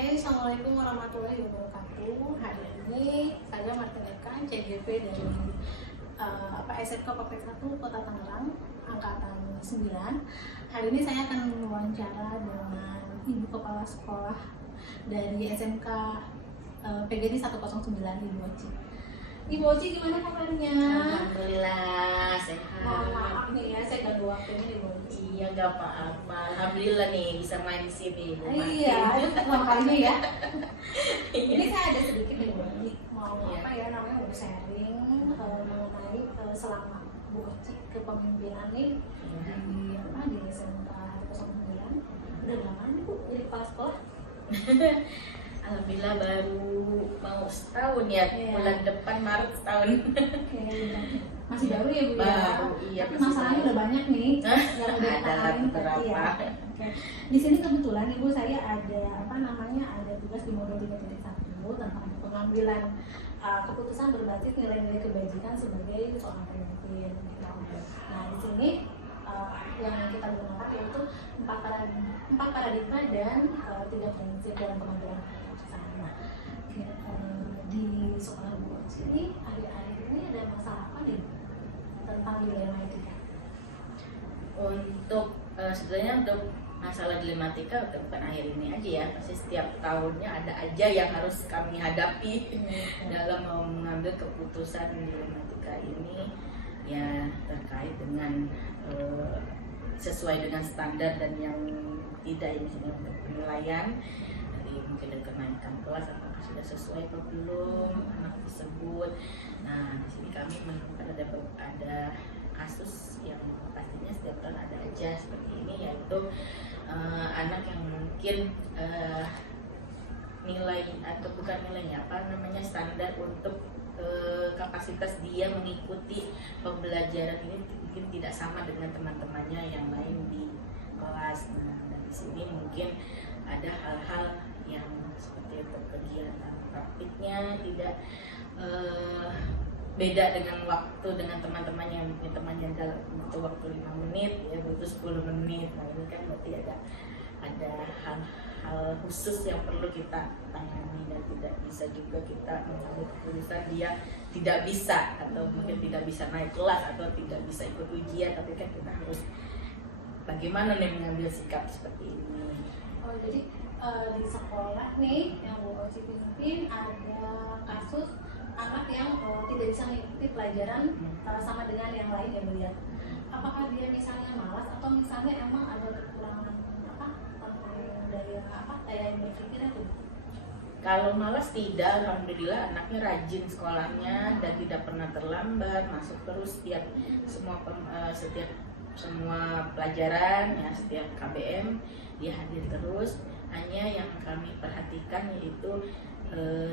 Assalamualaikum warahmatullahi wabarakatuh. Hari ini saya Martineka, CGV dari SMK Praktek 1 Kota Tangerang, Angkatan 9. Hari ini saya akan mewawancara dengan Ibu Kepala Sekolah dari SMK PGRI 109, Ibu Oci. Ibu Oci, gimana kabarnya? Alhamdulillah sehat. Maaf nih ya, saya ganggu waktunya Ibu Oci. Iya, nggak apa-apa. Alhamdulillah nih bisa main di sini. Iya, itu pertama kalinya ya. Ini saya ada sedikit nih Bu Oci, mau namanya mau sharing mengenai selama Bu Oci kepemimpinan nih di SMK 109. Udah berapa nih Bu jadi kepala sekolah? Alhamdulillah baru mau setahun ya, bulan depan Maret setahun. Masih baru ya Bu ya? Iya. Tapi masalahnya udah banyak nih yang udah Ada beberapa. Iya. Di sini kebetulan Ibu saya ada tugas di modul 3.1 tentang pengambilan keputusan berbasis nilai-nilai kebajikan sebagai seorang pemimpin. Nah di sini yang kita gunakan yaitu 4 paradigma dan 3 prinsip dalam pengambilan keputusan. Nah, di sekolah Bu Oci ini akhir-akhir ini ada masalah apa nih tentang dilematika? Untuk sebenarnya untuk masalah dilematika bukan akhir ini aja ya, pasti setiap tahunnya ada aja yang harus kami hadapi dalam mengambil keputusan dilematika ini ya, terkait dengan sesuai dengan standar dan yang tidak, misalnya untuk penilaian mungkin dari kenaikan kelas apakah sudah sesuai atau belum anak tersebut. Nah di sini kami menemukan ada kasus yang pastinya setiap tahun ada aja seperti ini, yaitu anak yang mungkin nilai atau bukan nilainya standar untuk kapasitas dia mengikuti pembelajaran ini mungkin tidak sama dengan teman-temannya yang lain di kelas. Nah dan di sini mungkin ada hal-hal yang seperti itu, kegiatan praktiknya tidak beda dengan waktu dengan temannya dalam butuh waktu 5 menit ya butuh 10 menit. Nah ini kan berarti ada hal khusus yang perlu kita tangani dan tidak bisa juga kita mengambil keputusan dia tidak bisa atau mungkin tidak bisa naik kelas atau tidak bisa ikut ujian, tapi kan kita harus bagaimana nih mengambil sikap seperti ini. Oh jadi di sekolah nih yang Bu Oci pimpin ada kasus anak yang tidak bisa mengikuti pelajaran sama dengan yang lain ya Bu ya. Apakah dia misalnya malas atau misalnya emang ada kekurangan daya berpikirnya tuh? Kalau malas tidak, alhamdulillah anaknya rajin sekolahnya dan tidak pernah terlambat, masuk terus setiap semua pelajaran ya, setiap KBM dia hadir terus. Hanya yang kami perhatikan yaitu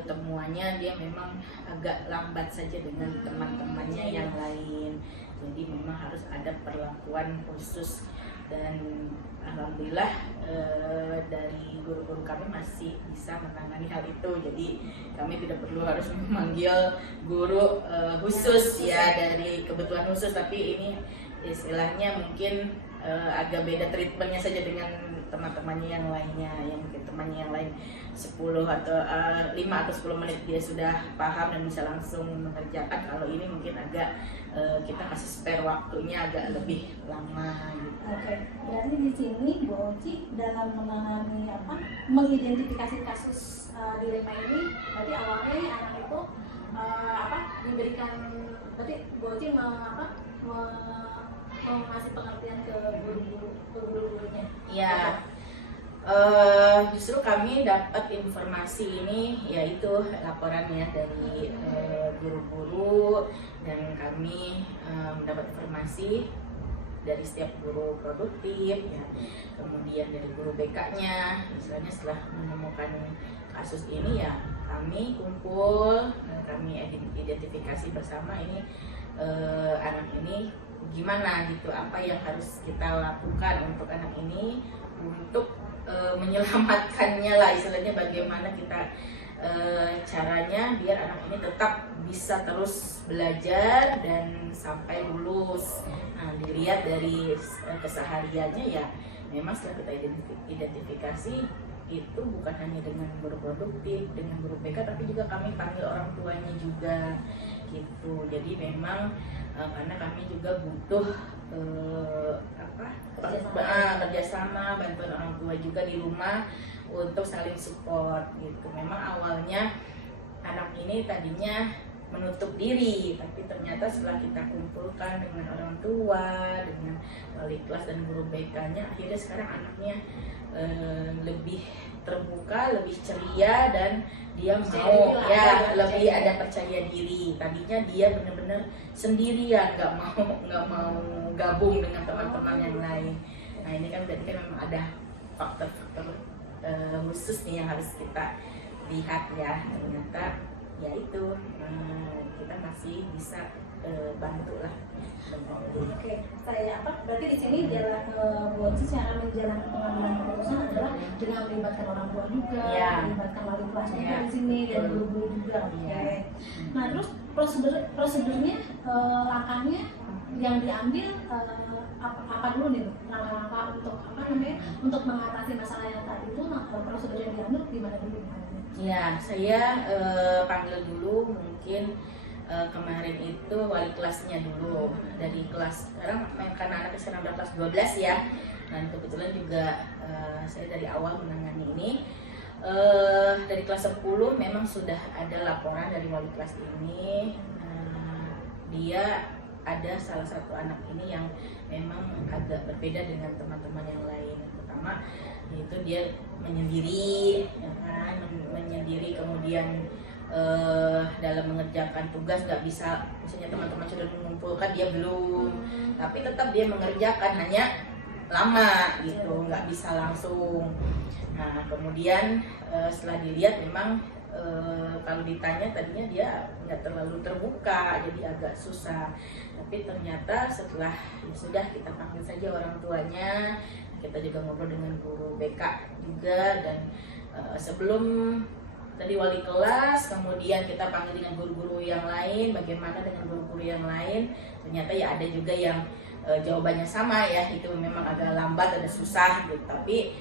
temuannya dia memang agak lambat saja dengan teman-temannya yang lain. Jadi memang harus ada perlakuan khusus dan alhamdulillah dari guru-guru kami masih bisa menangani hal itu. Jadi kami tidak perlu harus memanggil guru khusus ya dari kebutuhan khusus, tapi ini istilahnya mungkin agak beda treatmentnya saja dengan teman-temannya yang lainnya, yang mungkin temannya yang lain 10 atau 5 atau 10 menit dia sudah paham dan bisa langsung mengerjakan. Kalau ini mungkin agak kita kasih spare waktunya agak lebih lama gitu. Oke, berarti di sini Bu Oci dalam menangani mengidentifikasi kasus dilema ini, berarti awalnya anak itu diberikan, berarti Bu Oci mengasih pengertian ke guru-gurunya. Ya, justru kami dapat informasi ini yaitu laporannya dari guru-guru, dan kami mendapat informasi dari setiap guru produktif ya, kemudian dari guru BK-nya. Misalnya setelah menemukan kasus ini ya kami kumpul, kami identifikasi bersama ini anak ini gimana gitu, apa yang harus kita lakukan untuk anak ini untuk menyelamatkannya lah, istilahnya bagaimana kita caranya biar anak ini tetap bisa terus belajar dan sampai lulus. Nah, dilihat dari kesehariannya ya memang setelah kita identifikasi itu bukan hanya dengan guru produktif, dengan guru BK, tapi juga kami panggil orang tuanya juga gitu. Jadi memang karena kami juga butuh kerjasama, bantuan orang tua juga di rumah untuk saling support gitu. Memang awalnya anak ini tadinya menutup diri, tapi ternyata setelah kita kumpulkan dengan orang tua, dengan wali kelas dan guru BK-nya, akhirnya sekarang anaknya lebih terbuka, lebih ceria, dan dia mau lebih ada percaya diri. Tadinya dia benar-benar sendirian, nggak mau gabung dengan teman-teman yang lain. Nah ini kan berarti kan memang ada faktor-faktor khusus nih yang harus kita lihat ya. Ternyata ya itu kita masih bisa bantu lah. Oke, saya berarti di sini jalan Bu Oci cara menjalankan pengambilan keputusan adalah dengan melibatkan orang tua juga, melibatkan wali kelas juga di sini dan guru-guru juga. Oke. Nah terus prosedurnya, langkahnya yang diambil apa dulu nih, langkah-langkah untuk mengatasi masalah yang tadi itu, prosedur yang diambil gimana dulu? Ya, saya panggil dulu mungkin kemarin itu wali kelasnya dulu dari kelas, sekarang karena anaknya sekarang udah kelas 12 ya, dan kebetulan juga saya dari awal menangani ini. Dari kelas 10 memang sudah ada laporan dari wali kelas ini, dia ada salah satu anak ini yang memang agak berbeda dengan teman-teman yang lain. Pertama itu dia menyendiri, ya kan? Menyendiri, kemudian dalam mengerjakan tugas nggak bisa, misalnya teman-teman sudah mengumpulkan dia belum, tapi tetap dia mengerjakan, hanya lama gitu, nggak bisa langsung. Nah kemudian setelah dilihat memang kalau ditanya tadinya dia nggak terlalu terbuka, jadi agak susah. Tapi ternyata setelah sudah kita panggil saja orang tuanya, kita juga ngobrol dengan guru BK juga, dan sebelum tadi wali kelas, kemudian kita panggil dengan guru-guru yang lain, bagaimana dengan guru-guru yang lain. Ternyata ya ada juga yang jawabannya sama ya, itu memang agak lambat, ada susah gitu, tapi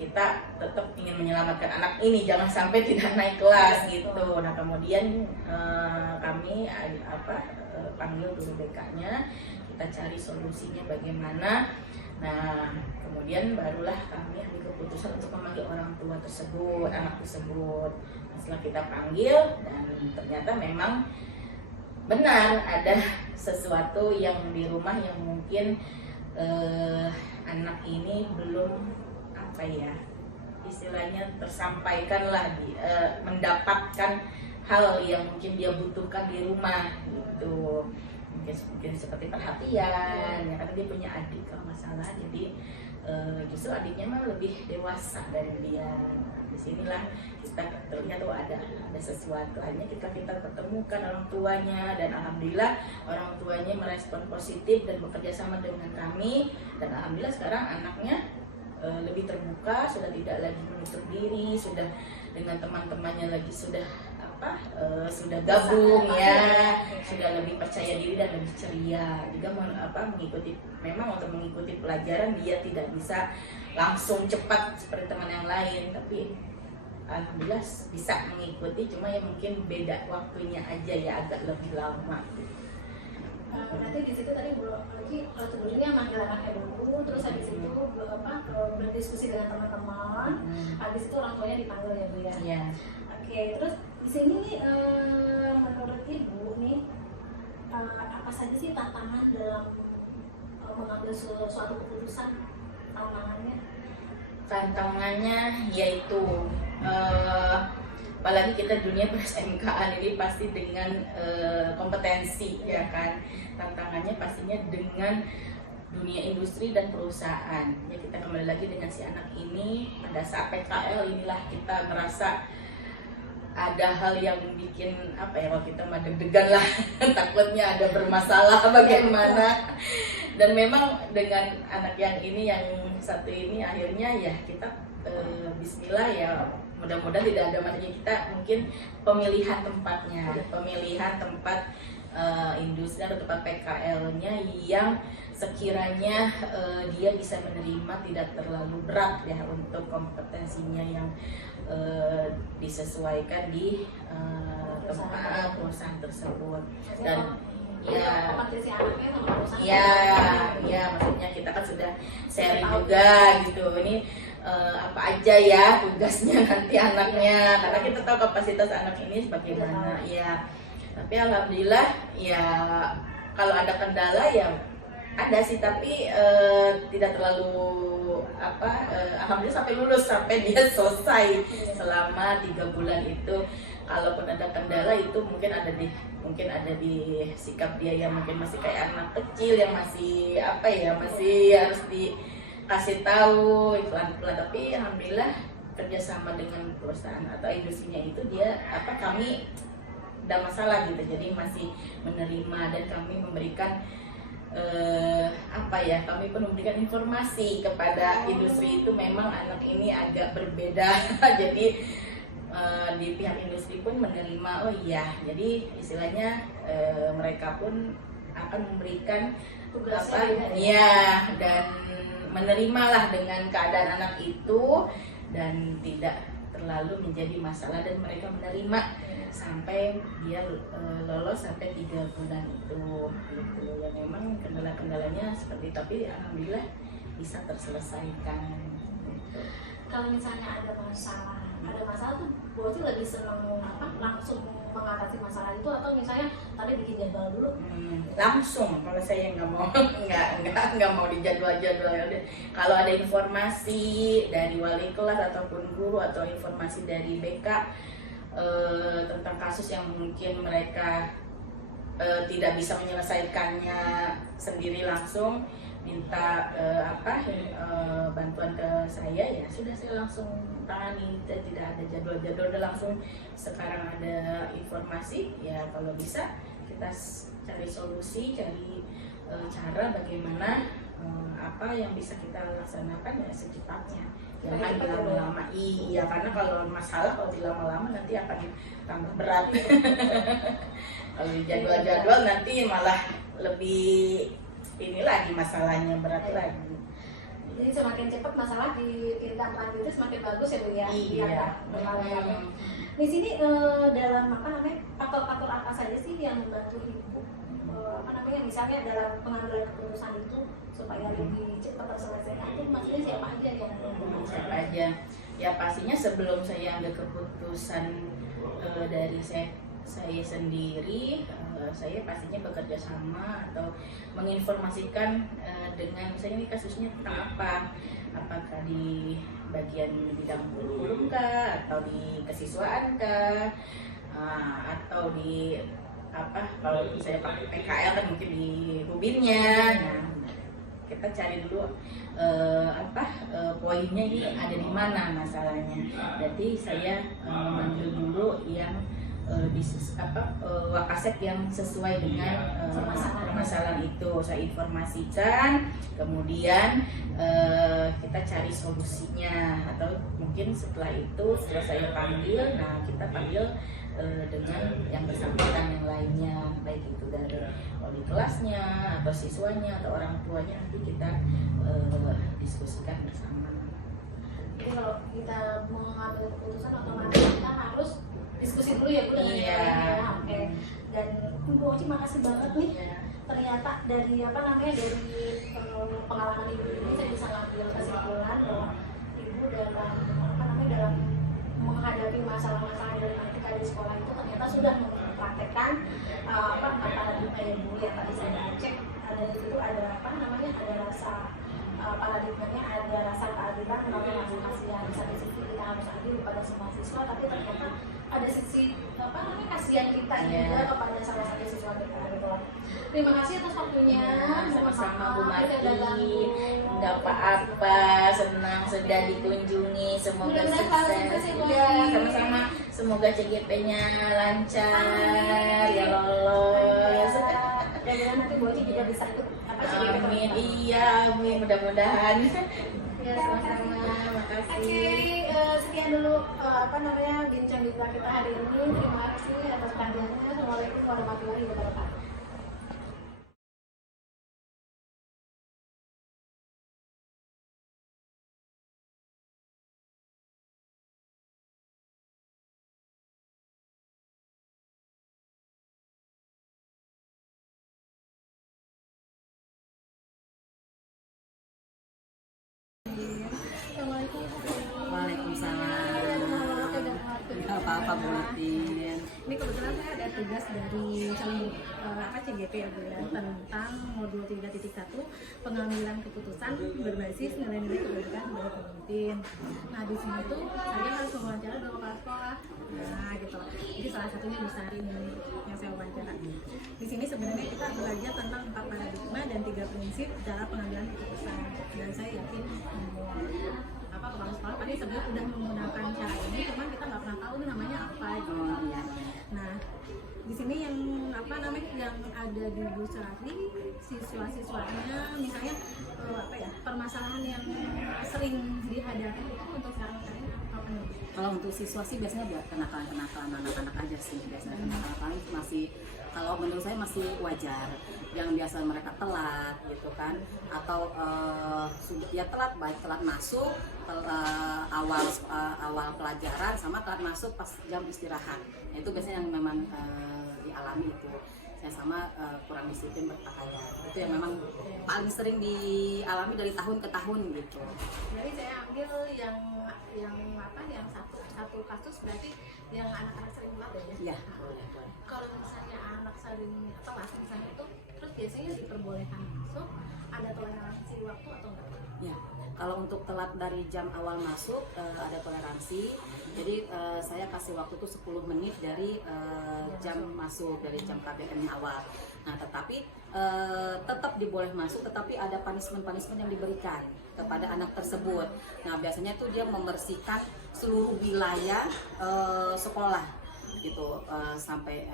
kita tetap ingin menyelamatkan anak ini jangan sampai tidak naik kelas gitu. Nah kemudian kami panggil guru BK-nya, kita cari solusinya bagaimana. Nah kemudian barulah kami ambil keputusan untuk memanggil orang tua tersebut, anak tersebut. Nah, setelah kita panggil, dan ternyata memang benar ada sesuatu yang di rumah yang mungkin anak ini belum istilahnya tersampaikan lah, mendapatkan hal yang mungkin dia butuhkan di rumah gitu. Mungkin seperti perhatian ya, karena dia punya adik kalau nggak salah, jadi justru adiknya mah lebih dewasa dari dia. Nah, disinilah kita terlihat ada sesuatu, hanya kita pertemukan orang tuanya, dan alhamdulillah orang tuanya merespon positif dan bekerja sama dengan kami, dan alhamdulillah sekarang anaknya lebih terbuka, sudah tidak lagi menutup diri, sudah dengan teman-temannya lagi sudah sudah gabung ya, sudah lebih percaya diri dan lebih ceria juga mengikuti. Memang untuk mengikuti pelajaran dia tidak bisa langsung cepat seperti teman yang lain, tapi alhamdulillah bisa mengikuti, cuma ya mungkin beda waktunya aja ya, agak lebih lama. Nanti di situ tadi lagi prosedurnya manggil anaknya dulu, terus habis itu berdiskusi dengan teman-teman, habis itu orang tuanya dipanggil ya Bu ya. Iya. Oke, terus di sini nih menurut Ibu nih apa saja sih tantangan dalam mengambil suatu keputusan, tantangannya? Tantangannya yaitu apalagi kita dunia per-SMK-an ini pasti dengan kompetensi ya kan. Tantangannya pastinya dengan dunia industri dan perusahaan. Ya kita kembali lagi dengan si anak ini, pada saat PKL inilah kita merasa ada hal yang bikin kalau kita mah deg-degan lah takutnya ada bermasalah bagaimana. Dan memang dengan anak yang ini, yang satu ini, akhirnya ya kita bismillah ya, mudah-mudahan tidak ada masalah. Kita mungkin pemilihan tempatnya, pemilihan tempat industri atau tempat PKL-nya yang sekiranya dia bisa menerima tidak terlalu berat ya untuk kompetensinya yang disesuaikan di tempat perusahaan tersebut. Dan ya, ya maksudnya kita kan sudah sharing juga gitu, ini apa aja ya tugasnya nanti anaknya, karena kita tahu kapasitas anak ini bagaimana ya. Tapi alhamdulillah ya, kalau ada kendala ya ada sih, tapi tidak terlalu alhamdulillah sampai lulus, sampai dia selesai selama 3 bulan itu. Kalaupun ada kendala itu mungkin ada di sikap dia yang mungkin masih kayak anak kecil yang masih masih harus dikasih tahu pelan-pelan. Tapi alhamdulillah kerjasama dengan perusahaan atau industrinya itu kami tidak masalah gitu, jadi masih menerima dan kami memberikan kami pun memberikan informasi kepada industri itu memang anak ini agak berbeda jadi di pihak industri pun menerima, oh iya, jadi istilahnya mereka pun akan memberikan dan menerimalah dengan keadaan anak itu dan tidak terlalu menjadi masalah, dan mereka menerima sampai dia lolos sampai 3 bulan itu gitu. Ya memang kendala-kendalanya seperti, tapi alhamdulillah bisa terselesaikan gitu. Kalau misalnya ada masalah tuh Bu Oci lebih senang langsung mengatasi masalah itu, atau misalnya tadi bikin jadwal dulu? Langsung, kalau saya nggak mau nggak mau dijadwal-jadwal. Kalau ada informasi dari wali kelas ataupun guru atau informasi dari BK tentang kasus yang mungkin mereka tidak bisa menyelesaikannya sendiri langsung, minta bantuan ke saya, ya sudah saya langsung tangani. Tidak ada jadwal-jadwal, udah langsung sekarang ada informasi ya, kalau bisa kita cari solusi, cari cara bagaimana apa yang bisa kita laksanakan ya secepatnya, jangan dilama-lama. Iya, karena kalau masalah kalau dilama-lama nanti akan tambah berat. Kalau jadwal-jadwal nanti malah lebih ini lagi masalahnya berat lagi. Jadi semakin cepat masalah ditindaklanjuti semakin bagus ya Bu ya. Iya. Di sini dalam faktor-faktor apa saja sih yang membantu Ibu misalnya dalam pengambilan keputusan itu supaya lebih cepat terselesaikan, itu maksudnya siapa aja yang membantu? Siapa aja? Ya pastinya sebelum saya ambil keputusan dari saya sendiri, saya pastinya bekerja sama atau menginformasikan dengan misalnya ini kasusnya tentang apa, apakah di bagian bidang kurikulum kah, atau di kesiswaan kah, atau di kalau misalnya pakai PKL kan mungkin di hubinnya. Nah, kita cari dulu poinnya ini ada di mana masalahnya. Jadi saya memanggil dulu yang Wakasek yang sesuai dengan permasalahan itu, saya informasikan, kemudian kita cari solusinya, atau mungkin setelah saya panggil, nah kita panggil dengan yang bersangkutan yang lainnya, baik itu dari wali kelasnya atau siswanya atau orang tuanya, nanti kita diskusikan bersama. Jadi kalau kita mengambil keputusan otomatis kita harus diskusi dulu ya Bu. Iya. Oke. Dan Bu Oci makasih banget nih. Ternyata dari pengalaman Ibu ini saya bisa ngambil kesimpulan bahwa Ibu dalam menghadapi masalah-masalah dari matematika di sekolah itu ternyata sudah mempraktekkan paradigma yang Bu yang tadi saya cek. Ada di situ ada ada rasa paradigmanya, ada rasa keadilan, kenapa masih kasihan. Di satu sisi kita harus adil kepada semua siswa, tapi ternyata ada sisi kasihan kita juga kepada salah satu siswa kita. Terima kasih atas waktunya. Sama-sama Bu Marti, nggak apa-apa, senang sudah dikunjungi, semoga sukses. Sama-sama, semoga CGP-nya lancar, ya lolos. Dan nanti Bu Oci juga bisa ikut Amin, iya, amin, mudah-mudahan. Ya, sama-sama. Makasih. Oke, sekian dulu bincang-bincang kita hari ini. Terima kasih atas perhatiannya. Assalamualaikum warahmatullahi wabarakatuh. buletin. Ini kebetulan saya ada tugas dari CGP ya Bu ya, tentang modul 3.1 pengambilan keputusan berbasis nilai-nilai kebajikan sebagai pemimpin. Nah di sini tuh saya harus mewawancara 2 kepala sekolah. Nah gitu. Jadi salah satunya Bu Sari ini yang saya wawancara. Di sini sebenarnya kita belajar tentang 4 paradigma dan 3 prinsip cara pengambilan keputusan. Dan saya yakin kepala sekolah tadi sebelum udah menggunakan cara ini, cuman kita nggak pernah tahu ini namanya apa gitu. Nah di sini yang yang ada di Bu Sari, siswa-siswanya misalnya permasalahan yang sering dihadapi itu untuk sekarang apa nih? Kalau untuk siswa sih biasanya buat kenakalan anak-anak aja sih, biasanya kenakalan masih, kalau menurut saya masih wajar. Yang biasa mereka telat gitu kan, atau ya telat, baik telat masuk awal pelajaran sama telat masuk pas jam istirahat. Nah, itu biasanya yang memang dialami itu. Saya sama kurang disiplin berpakaian. Itu yang memang paling sering dialami dari tahun ke tahun gitu. Jadi saya ambil yang satu kasus berarti yang anak-anak sering telat ya? Iya. Kalau misalnya anak sering telat misalnya itu, terus biasanya diperbolehkan masuk, ada toleransi waktu atau enggak? Ya, kalau untuk telat dari jam awal masuk ada toleransi. Jadi saya kasih waktu itu 10 menit dari jam masuk, dari jam KBM awal. Nah, tetapi tetap diboleh masuk, tetapi ada punishment yang diberikan kepada anak tersebut. Nah, biasanya itu dia membersihkan seluruh wilayah sekolah gitu, sampai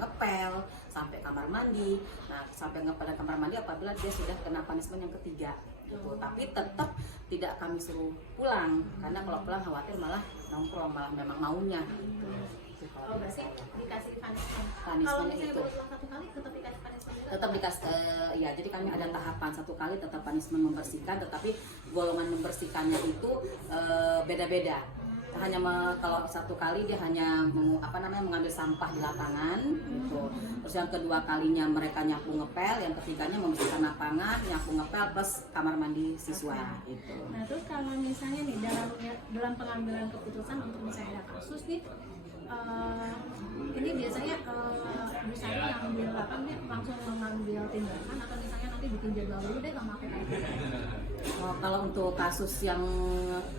ngepel, sampai kamar mandi. Nah, sampai ngepel dan kamar mandi apabila dia sudah kena punishment yang ketiga gitu. Tapi tetap tidak kami suruh pulang, karena kalau pulang khawatir malah nongkrong, malah memang maunya gitu. Oh, berarti dikasih punishment. Kalau Punishment misalnya itu baru pulang 1 kali tetap dikasih punishment juga? tetap dikasih, ya, jadi kami ada tahapan 1 kali tetap punishment membersihkan, tetapi golongan membersihkannya itu beda-beda. Hanya kalau 1 kali dia hanya mengambil sampah di lapangan gitu. Terus yang kedua kalinya mereka nyapu ngepel, yang ketiganya membersihkan lapangan, nyapu ngepel plus kamar mandi siswa gitu. Nah terus kalau misalnya nih dalam pengambilan keputusan untuk misalnya ada kasus nih, ini biasanya Bu Sari ngambil langsung mengambil tindakan atau misalnya nanti bikin jadwal dulu deh sama PPK? Kalau untuk kasus yang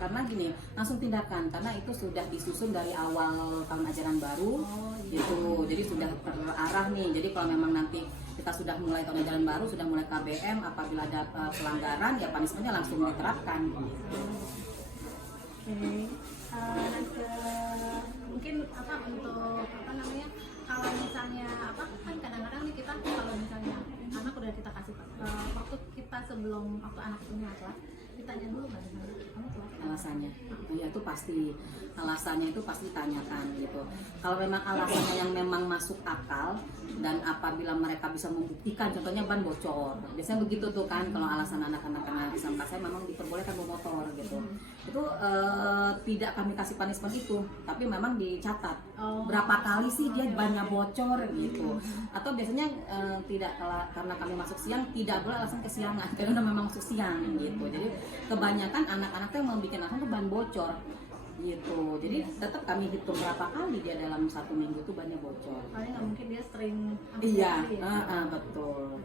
karena gini, langsung tindakan karena itu sudah disusun dari awal tahun ajaran baru gitu. Jadi sudah terarah nih. Jadi kalau memang nanti kita sudah mulai tahun ajaran baru, sudah mulai KBM, apabila ada pelanggaran ya punishmentnya langsung diterapkan gitu. Oke. Dan mungkin untuk kalau misalnya kan kadang-kadang nih kita kalau misalnya anak udah kita kasih waktu kita sebelum anak itu telat, ditanya dulu nggak kamu telat Alasannya, ya itu pasti alasannya itu pasti ditanyakan gitu. Kalau memang alasannya yang memang masuk akal dan apabila mereka bisa membuktikan, contohnya ban bocor, biasanya begitu tuh kan. Kalau alasan anak-anak karena SMK saya memang diperbolehkan bawa motor gitu, itu tidak kami kasih punishment itu, tapi memang dicatat berapa kali sih dia bannya bocor gitu. Atau biasanya tidak, karena kami masuk siang tidak boleh alasan kesiangan, karena udah memang masuk siang gitu. Jadi kebanyakan anak-anak yang membuat alasan tuh ban bocor gitu. Jadi tetap kami hitung berapa kali dia dalam 1 minggu tuh bannya bocor. Paling nggak mungkin dia sering Iya, betul.